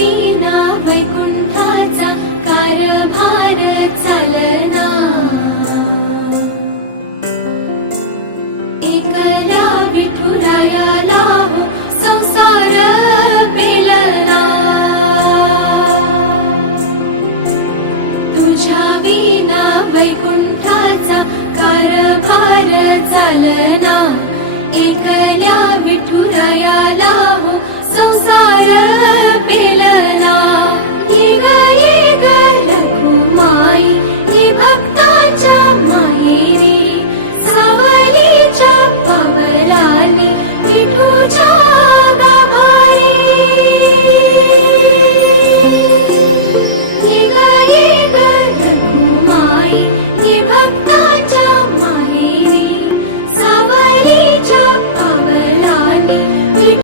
विना वैकुंठाचा कारभार चालना। एकल्या विठुरायाला हो संसार पेलना। तुझ्या विना वैकुंठाचा कारभार चालना। एकल्या विठुरायाला हो संसार